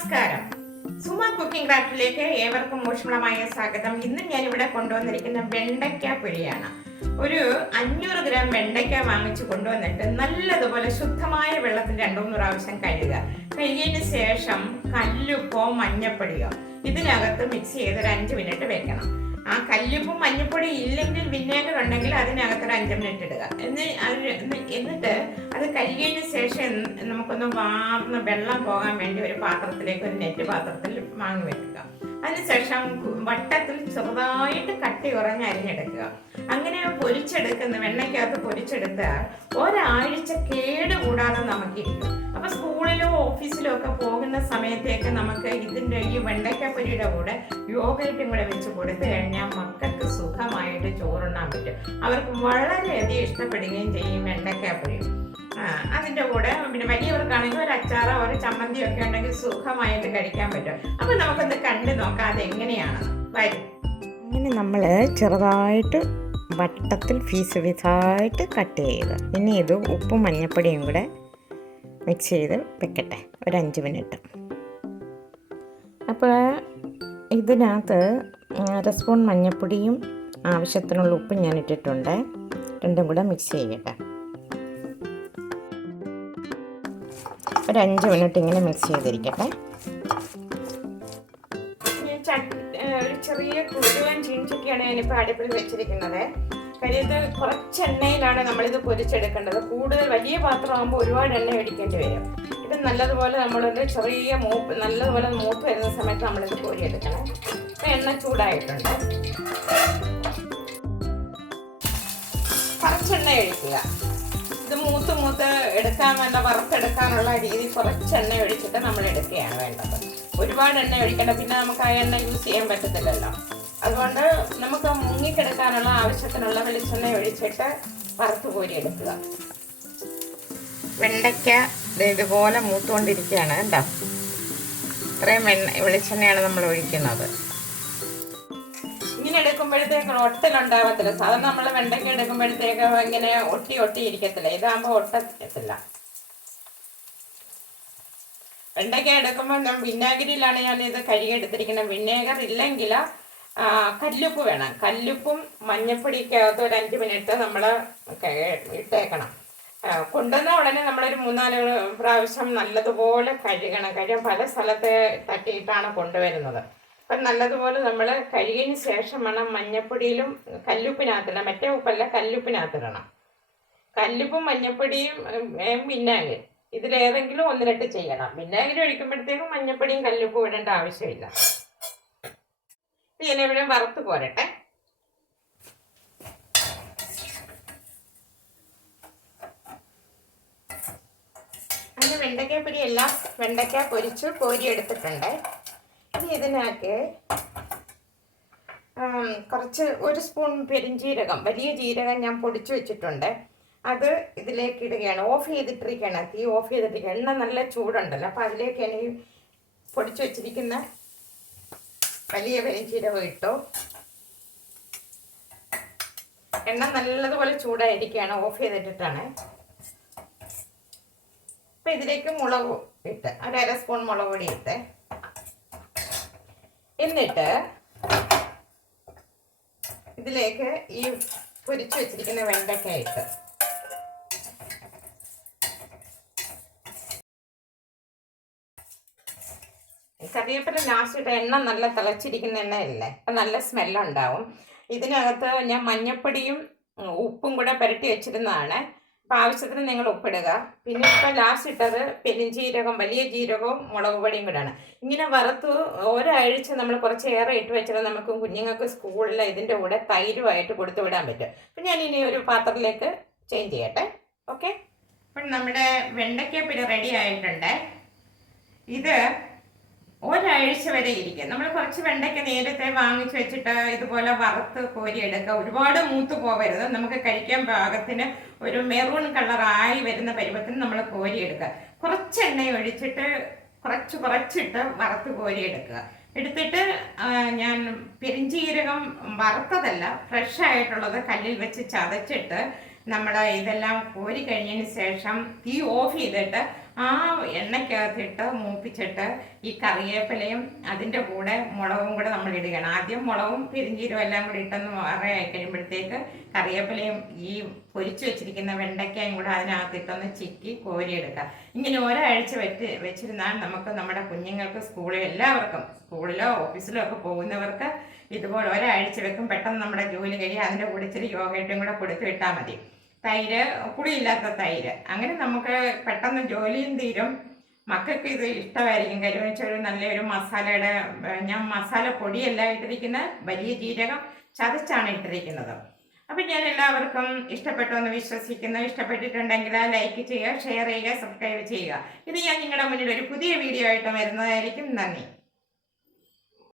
നമസ്കാരം. സുമ കുക്കിംഗ് ക്രാഫ്റ്റിലേക്ക് ഏവർക്കും ഊഷ്മളമായ സ്വാഗതം. ഇന്ന് ഞാൻ ഇവിടെ കൊണ്ടുവന്നിരിക്കുന്ന വെണ്ടയ്ക്ക പുളിയാണ്. ഒരു 500 ഗ്രാം വെണ്ടയ്ക്ക വാങ്ങിച്ചു കൊണ്ടുവന്നിട്ട് നല്ലതുപോലെ ശുദ്ധമായ വെള്ളത്തിൽ 2-3 പ്രാവശ്യം കഴുകിയതിന് ശേഷം കല്ലുപ്പോ മഞ്ഞപ്പൊടിയോ ഇതിനകത്ത് മിക്സ് ചെയ്ത് ഒരു 5 മിനിറ്റ് വെക്കണം. ആ കല്ലുപ്പും മഞ്ഞപ്പൊടി ഇല്ലെങ്കിൽ വിനേഗർ ഉണ്ടെങ്കിൽ അതിനകത്ത് ഒരു 5 മിനിറ്റ് ഇടുക. എന്നിട്ട് അത് കഴുകിയതിന് ശേഷം നമുക്കൊന്ന് വാർന്ന് വെള്ളം പോകാൻ വേണ്ടി ഒരു പാത്രത്തിലേക്ക്, ഒരു നെറ്റ് പാത്രത്തിൽ വാങ്ങി വെക്കുക. അതിനുശേഷം വട്ടത്തിൽ ചെറുതായിട്ട് കട്ടി കുറഞ്ഞ് അരിഞ്ഞെടുക്കുക. അങ്ങനെ പൊരിച്ചെടുക്കുന്ന വെണ്ണയ്ക്കകത്ത് പൊരിച്ചെടുത്താൽ ഒരാഴ്ച കേടുകൂടാതെ നമുക്കിരിക്കും. അപ്പൊ സ്കൂളിലോ ഓഫീസിലോ ഒക്കെ പോകുന്ന സമയത്തേക്ക് നമുക്ക് ഈ വെണ്ടയ്ക്കപ്പൊരിയുടെ കൂടെ യോഗയിട്ടും കൂടെ വെച്ച് കൊടുത്തു കഴിഞ്ഞാൽ മക്കൾക്ക് സുഖമായിട്ട് ചോറുണ്ണാൻ പറ്റും. അവർക്ക് വളരെയധികം ഇഷ്ടപ്പെടുകയും ചെയ്യും വെണ്ടയ്ക്കപ്പൊരി. അതിൻ്റെ കൂടെ പിന്നെ വലിയവർക്കാണെങ്കിൽ ഒരു അച്ചാറോ ഒരു ചമ്മന്തിയോ ഒക്കെ ഉണ്ടെങ്കിൽ സുഖമായിട്ട് കഴിക്കാൻ പറ്റും. അപ്പൊ നമുക്കൊന്ന് കണ്ടു നോക്കാം അതെങ്ങനെയാണ്. വരും. ഇങ്ങനെ നമ്മൾ ചെറുതായിട്ട് വട്ടത്തിൽ പീസായിട്ട് കട്ട് ചെയ്ത് ഇനി ഇത് ഉപ്പും മഞ്ഞപ്പൊടിയും കൂടെ മിക്സ് ചെയ്ത് വെക്കട്ടെ ഒരു 5 മിനിറ്റ്. അപ്പോൾ ഇതിനകത്ത് 1 സ്പൂൺ മഞ്ഞപ്പൊടിയും ആവശ്യത്തിനുള്ള ഉപ്പും ഞാൻ ഇട്ടിട്ടുണ്ട്. രണ്ടും കൂടെ മിക്സ് ചെയ്യട്ടെ. ഒരു 5 മിനിറ്റ് ഇങ്ങനെ മിക്സ് ചെയ്തിരിക്കട്ടെ. ഒരു ചെറിയ കുരുവൻ ചീനിച്ചൊക്കെയാണ് ഞാനിപ്പോൾ അടുപ്പിൽ വെച്ചിരിക്കുന്നത്. കാര്യം ഇത് കുറച്ച് എണ്ണയിലാണ് നമ്മളിത് പൊരിച്ചെടുക്കേണ്ടത്. കൂടുതൽ വലിയ പാത്രമാകുമ്പോൾ ഒരുപാട് എണ്ണ ഒഴിക്കേണ്ടി വരും. ഇത് നല്ലതുപോലെ നമ്മളൊരു ചെറിയ നല്ലതുപോലെ മൂത്ത് വരുന്ന സമയത്ത് നമ്മളിത് കോരിയെടുക്കണം. ഇപ്പം എണ്ണ ചൂടായിട്ടുണ്ട്. കുറച്ചെണ്ണ ഒഴിക്കുക. ഇത് മൂത്ത് എടുക്കാനുള്ള വറുത്തെടുക്കാനുള്ള രീതി കുറച്ച് എണ്ണ ഒഴിച്ചിട്ട് നമ്മൾ എടുക്കുകയാണ് വേണ്ടത്. ഒരുപാട് എണ്ണ ഒഴിക്കേണ്ട, പിന്നെ നമുക്ക് ആ എണ്ണ യൂസ് ചെയ്യാൻ പറ്റത്തില്ലല്ലോ. അതുകൊണ്ട് നമുക്ക് മുങ്ങിക്കിടക്കാനുള്ള ആവശ്യത്തിനുള്ള വെളിച്ചെണ്ണ ഒഴിച്ചിട്ട് വറുത്ത് കോരി എടുക്കുക. വെണ്ടയ്ക്ക ഇതുപോലെ മൂത്തുകൊണ്ടിരിക്കുകയാണ് കേട്ടോ. ഇത്രയും വെളിച്ചെണ്ണയാണ് നമ്മൾ ഒഴിക്കുന്നത്. ഇങ്ങനെ എടുക്കുമ്പോഴത്തേക്ക് ഒട്ടലുണ്ടാവത്തില്ല. സാധാരണ നമ്മൾ വെണ്ടയ്ക്ക എടുക്കുമ്പോഴത്തേക്ക് ഇങ്ങനെ ഒട്ടി ഇരിക്കത്തില്ല. ഇതാകുമ്പോൾ ഒട്ടത്തില്ല. വെണ്ടയ്ക്ക എടുക്കുമ്പോൾ വിനാഗിരിയിലാണ് ഞാൻ ഇത് കഴുകിയെടുത്തിരിക്കുന്നത്. വിനേഗർ ഇല്ലെങ്കിൽ കല്ലുപ്പ് വേണം. കല്ലുപ്പും മഞ്ഞപ്പൊടിക്കകത്ത് ഒരു 5 മിനിറ്റ് നമ്മൾ ഇട്ടേക്കണം. കൊണ്ടുവന്ന ഉടനെ നമ്മളൊരു 3-4 പ്രാവശ്യം നല്ലതുപോലെ കഴുകാൻ പല സ്ഥലത്തെ തട്ടിയിട്ടാണ് കൊണ്ടുവരുന്നത്. അപ്പം നല്ലതുപോലെ നമ്മൾ കഴുകിയതിന് ശേഷം വേണം മഞ്ഞപ്പൊടിയിലും കല്ലുപ്പിനകത്തിടണം. മറ്റേ ഉപ്പല്ല, കല്ലുപ്പിനകത്തിടണം. കല്ലുപ്പും മഞ്ഞപ്പൊടിയും വിനാഗിരി ഇതിലേതെങ്കിലും 1-2 ചെയ്യണം. വിനാഗിരി ഒഴിക്കുമ്പോഴത്തേക്കും മഞ്ഞപ്പൊടിയും കല്ലുപ്പും ഇടേണ്ട ആവശ്യമില്ല. ഞാനിവിടെ വറുത്ത് പോരട്ടെ. അങ്ങനെ വെണ്ടയ്ക്കപ്പൊരി എല്ലാം വെണ്ടയ്ക്ക പൊരിച്ച് കോരി എടുത്തിട്ടുണ്ട്. ഇനി ഇതിനകത്ത് കുറച്ച് 1 സ്പൂൺ പെരിഞ്ജീരകം, വലിയ ജീരകം ഞാൻ പൊടിച്ചു വെച്ചിട്ടുണ്ട്. അത് ഇതിലേക്ക് ഇടുകയാണ്. ഓഫ് ചെയ്തിട്ടിരിക്കുകയാണ്, തീ ഓഫ് ചെയ്തിട്ടിരിക്കുക. എണ്ണ നല്ല ചൂടുണ്ടല്ലോ. അപ്പോൾ അതിലേക്കാണ് ഈ പൊടിച്ചു വെച്ചിരിക്കുന്ന വലിയ പെരിഞ്ജീരകം ഇട്ടു. എണ്ണ നല്ലതുപോലെ ചൂടായിരിക്കുകയാണ്, ഓഫ് ചെയ്തിട്ടിട്ടാണ്. അപ്പം ഇതിലേക്ക് മുളക് ഇട്ട് ഒരു 1 സ്പൂൺ മുളക് പൊടി ഇട്ട്, എന്നിട്ട് ഇതിലേക്ക് ഈ പൊരിച്ചു വെച്ചിരിക്കുന്ന വെണ്ടയ്ക്ക ഇട്ട് കറിവേപ്പില ലാസ്റ്റ് ഇട്ട എണ്ണ നല്ല തിളച്ചിരിക്കുന്ന എണ്ണയല്ലേ, അപ്പം നല്ല സ്മെല്ലുണ്ടാവും. ഇതിനകത്ത് ഞാൻ മഞ്ഞപ്പൊടിയും ഉപ്പും കൂടെ പുരട്ടി വെച്ചിരുന്നതാണ്. അപ്പം ആവശ്യത്തിന് നിങ്ങൾ ഉപ്പിടുക. പിന്നെ ഇപ്പം ലാസ്റ്റ് ഇട്ടത് പെരിഞ്ജീരകം, വലിയ ജീരകവും മുളക് പൊടിയും കൂടെയാണ്. ഇങ്ങനെ വറുത്ത് ഒരാഴ്ച നമ്മൾ കുറച്ചേറെ ഇട്ട് വെച്ചാൽ നമുക്ക് കുഞ്ഞുങ്ങൾക്ക് സ്കൂളിൽ ഇതിൻ്റെ കൂടെ തൈരുമായിട്ട് കൊടുത്തു വിടാൻ പറ്റും. അപ്പം ഞാനിനി ഒരു പാത്രത്തിലേക്ക് ചേഞ്ച് ചെയ്യട്ടെ. ഓക്കെ, അപ്പം നമ്മുടെ വെണ്ടയ്ക്ക പിന്നെ റെഡി ആയിട്ടുണ്ട്. ഇത് ഒരാഴ്ച വരെ ഇരിക്കും. നമ്മൾ കുറച്ച് വെണ്ടയ്ക്ക നേരത്തെ വാങ്ങിച്ചു വെച്ചിട്ട് ഇതുപോലെ വറുത്ത് കോരിയെടുക്കുക. ഒരുപാട് മൂത്ത് പോകരുത്. നമുക്ക് കഴിക്കാൻ പാകത്തിന് ഒരു മെറൂൺ കളറായി വരുന്ന പരുവത്തിന് നമ്മൾ കോരിയെടുക്കുക. കുറച്ച് എണ്ണ ഒഴിച്ചിട്ട് കുറച്ചിട്ട് വറുത്ത് കോരിയെടുക്കുക. എടുത്തിട്ട് ഞാൻ പെരിഞ്ജീരകം വറുത്തതല്ല, ഫ്രഷ് ആയിട്ടുള്ളത് കല്ലിൽ വെച്ച് ചതച്ചിട്ട് നമ്മൾ ഇതെല്ലാം കോരി കഴിഞ്ഞതിന് ശേഷം തീ ഓഫ് ചെയ്തിട്ട് ആ എണ്ണയ്ക്കകത്തിട്ട് മൂപ്പിച്ചിട്ട് ഈ കറിവേപ്പിലയും അതിൻ്റെ കൂടെ മുളകും കൂടെ നമ്മൾ ഇടുകയാണ്. ആദ്യം മുളകും പെരിഞ്ചീരവും എല്ലാം കൂടി ഇട്ടെന്ന് ആയി കഴിയുമ്പോഴത്തേക്ക് കറിവേപ്പിലയും ഈ പൊരിച്ചു വെച്ചിരിക്കുന്ന വെണ്ടയ്ക്കയും കൂടെ അതിനകത്തിട്ടൊന്ന് ചിക്കി കോരിയെടുക്കുക. ഇങ്ങനെ ഒരാഴ്ച വെച്ചിരുന്നാൽ നമുക്ക് നമ്മുടെ കുഞ്ഞുങ്ങൾക്ക് സ്കൂളിൽ എല്ലാവർക്കും സ്കൂളിലോ ഓഫീസിലോ ഒക്കെ പോകുന്നവർക്ക് ഇതുപോലെ ഒരാഴ്ച വെക്കും. പെട്ടെന്ന് നമ്മുടെ ജോലി കഴിയും. അതിൻ്റെ കൂടെ ഇച്ചിരി യോഗയിട്ടും കൂടെ കൊടുത്തു വിട്ടാൽ മതി. തൈര്, പുളിയില്ലാത്ത തൈര്, അങ്ങനെ നമുക്ക് പെട്ടെന്ന് ജോലിയും തീരും. മക്കൾക്ക് ഇത് ഇഷ്ടമായിരിക്കും. കാര്യം വെച്ചാൽ ഒരു നല്ലൊരു മസാലയുടെ, ഞാൻ മസാല പൊടിയല്ല ഇട്ടിരിക്കുന്നത്, വലിയ ജീരകം ചതച്ചാണ് ഇട്ടിരിക്കുന്നത്. അപ്പം ഞാൻ എല്ലാവർക്കും ഇഷ്ടപ്പെട്ടു എന്ന് വിശ്വസിക്കുന്നു. ഇഷ്ടപ്പെട്ടിട്ടുണ്ടെങ്കിൽ ലൈക്ക് ചെയ്യുക, ഷെയർ ചെയ്യുക, സബ്സ്ക്രൈബ് ചെയ്യുക. ഇത് ഞാൻ നിങ്ങളുടെ മുന്നിൽ ഒരു പുതിയ വീഡിയോ ആയിട്ട് വരുന്നതായിരിക്കും. നന്ദി.